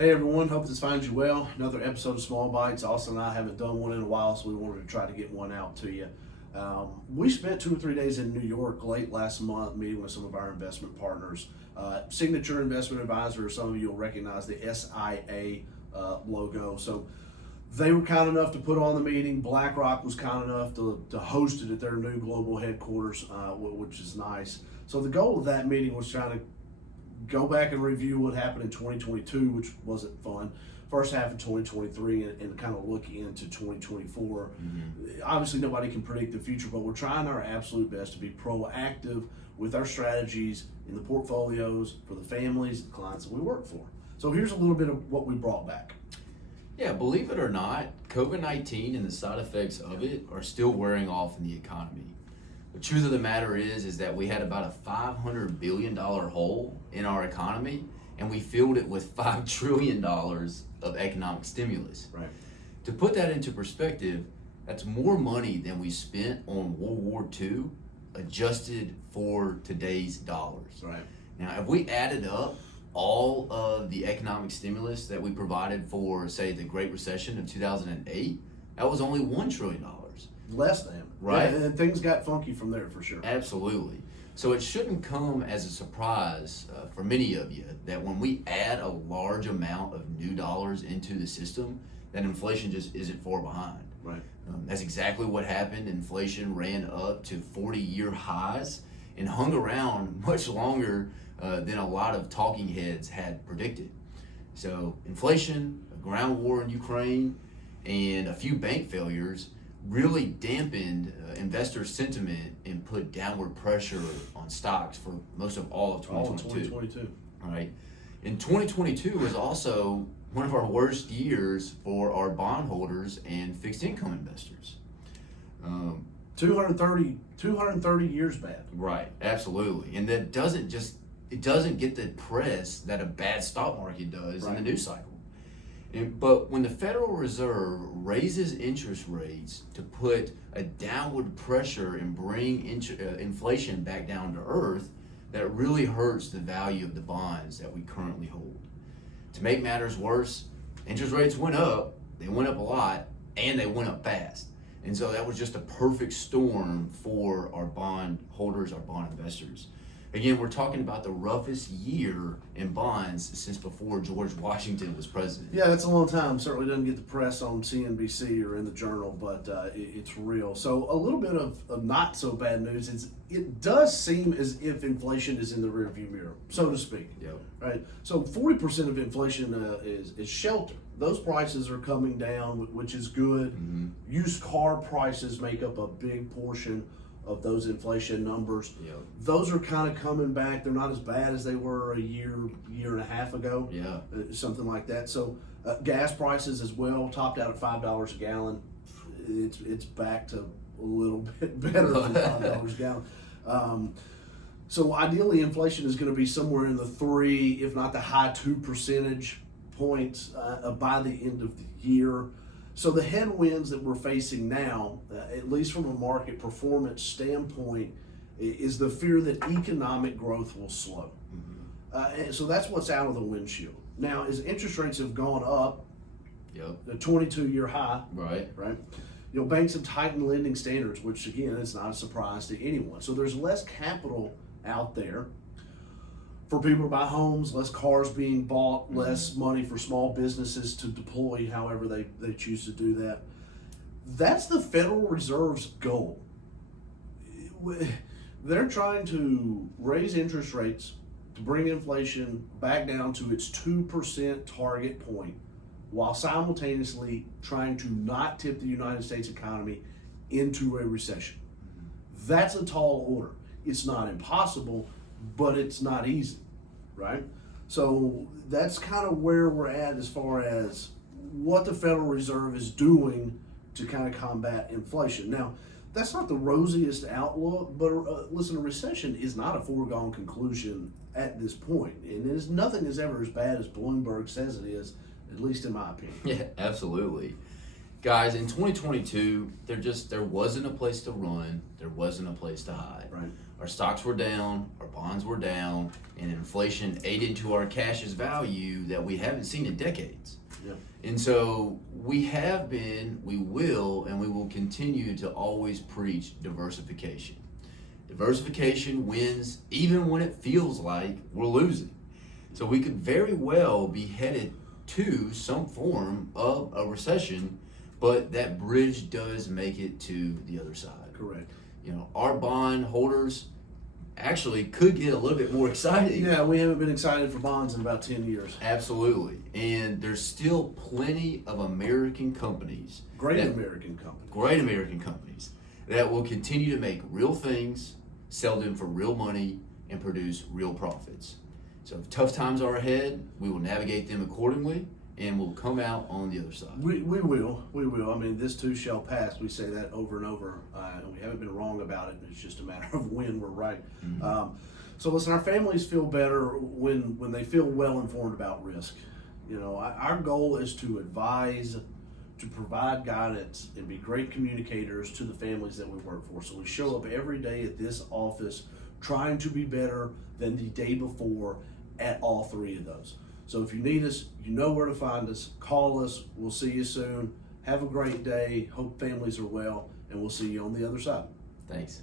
Hey everyone, hope this finds you well. Another episode of Small Bites. Austin and I haven't done one in a while, so we wanted to try to get one out to you. We spent 2 or 3 days in New York late last month meeting with some of our investment partners. Signature Investment Advisor, some of you will recognize the SIA logo. So they were kind enough to put on the meeting. BlackRock was kind enough to host it at their new global headquarters, which is nice. So the goal of that meeting was trying to go back and review what happened in 2022, which wasn't fun. First half of 2023 and kind of look into 2024. Obviously, nobody can predict the future, but we're trying our absolute best to be proactive with our strategies in the portfolios for the families and clients that we work for. So here's a little bit of what we brought back. Yeah, believe it or not, COVID-19 and the side effects of it are still wearing off in the economy. The truth of the matter is that we had about a $500 billion hole in our economy, and we filled it with $5 trillion of economic stimulus. Right. To put that into perspective, that's more money than we spent on World War II, adjusted for today's dollars. Right. Now, if we added up all of the economic stimulus that we provided for, say, the Great Recession of 2008, that was only $1 trillion. Less than. Right. Yeah, and things got funky from there for sure. Absolutely. So it shouldn't come as a surprise for many of you that when we add a large amount of new dollars into the system, that inflation just isn't far behind. Right. That's exactly what happened. Inflation ran up to 40-year highs and hung around much longer than a lot of talking heads had predicted. So inflation, a ground war in Ukraine, and a few bank failures really dampened investor sentiment and put downward pressure on stocks for most of all of 2022. All right. And 2022 was also one of our worst years for our bondholders and fixed income investors. 230 years bad. Right, absolutely. And that doesn't get the press that a bad stock market does in the news cycle. But when the Federal Reserve raises interest rates to put a downward pressure and bring inflation back down to earth, that really hurts the value of the bonds that we currently hold. To make matters worse, interest rates went up, they went up a lot, and they went up fast. And so that was just a perfect storm for our bond holders, our bond investors. Again, we're talking about the roughest year in bonds since before George Washington was president. Yeah, that's a long time. Certainly doesn't get the press on CNBC or in the Journal, but it's real. So a little bit of not so bad news is it does seem as if inflation is in the rearview mirror, so to speak. Yep. Right. So 40% of inflation is shelter. Those prices are coming down, which is good. Used car prices make up a big portion of those inflation numbers. Yep. Those are kind of coming back. They're not as bad as they were a year and a half ago. Yeah. Something like that. So gas prices as well topped out at $5 a gallon. It's back to a little bit better than $5 a gallon. So ideally, inflation is going to be somewhere in the 3, if not the high 2 percentage points by the end of the year. So the headwinds that we're facing now, at least from a market performance standpoint, is the fear that economic growth will slow. And so that's what's out of the windshield. Now, as interest rates have gone up, the 22-year high, right? You know, banks have tightened lending standards, which again, is not a surprise to anyone. So there's less capital out there for people to buy homes, less cars being bought, less money for small businesses to deploy however they choose to do that. That's the Federal Reserve's goal. They're trying to raise interest rates to bring inflation back down to its 2% target point while simultaneously trying to not tip the United States economy into a recession. That's a tall order. It's not impossible, but it's not easy, right? So that's kind of where we're at as far as what the Federal Reserve is doing to kind of combat inflation. Now, that's not the rosiest outlook, but listen, a recession is not a foregone conclusion at this point, and nothing is ever as bad as Bloomberg says it is, at least in my opinion. Yeah, absolutely. Guys, in 2022, there wasn't a place to run, there wasn't a place to hide. Right. Our stocks were down, our bonds were down, and inflation ate into our cash's value that we haven't seen in decades. Yeah. And so we have been, we will, and we will continue to always preach diversification. Diversification wins even when it feels like we're losing. So we could very well be headed to some form of a recession, but that bridge does make it to the other side. Correct. You know, our bond holders actually could get a little bit more excited. Yeah, we haven't been excited for bonds in about 10 years. Absolutely. And there's still plenty of American companies, Great American companies that will continue to make real things, sell them for real money, and produce real profits. So if tough times are ahead, we will navigate them accordingly, and we'll come out on the other side. We will. I mean, this too shall pass. We say that over and over, and we haven't been wrong about it. It's just a matter of when we're right. Mm-hmm. So listen, our families feel better when they feel well informed about risk. You know, our goal is to advise, to provide guidance, and be great communicators to the families that we work for. So we show up every day at this office trying to be better than the day before at all three of those. So if you need us, you know where to find us. Call us. We'll see you soon. Have a great day. Hope families are well, and we'll see you on the other side. Thanks.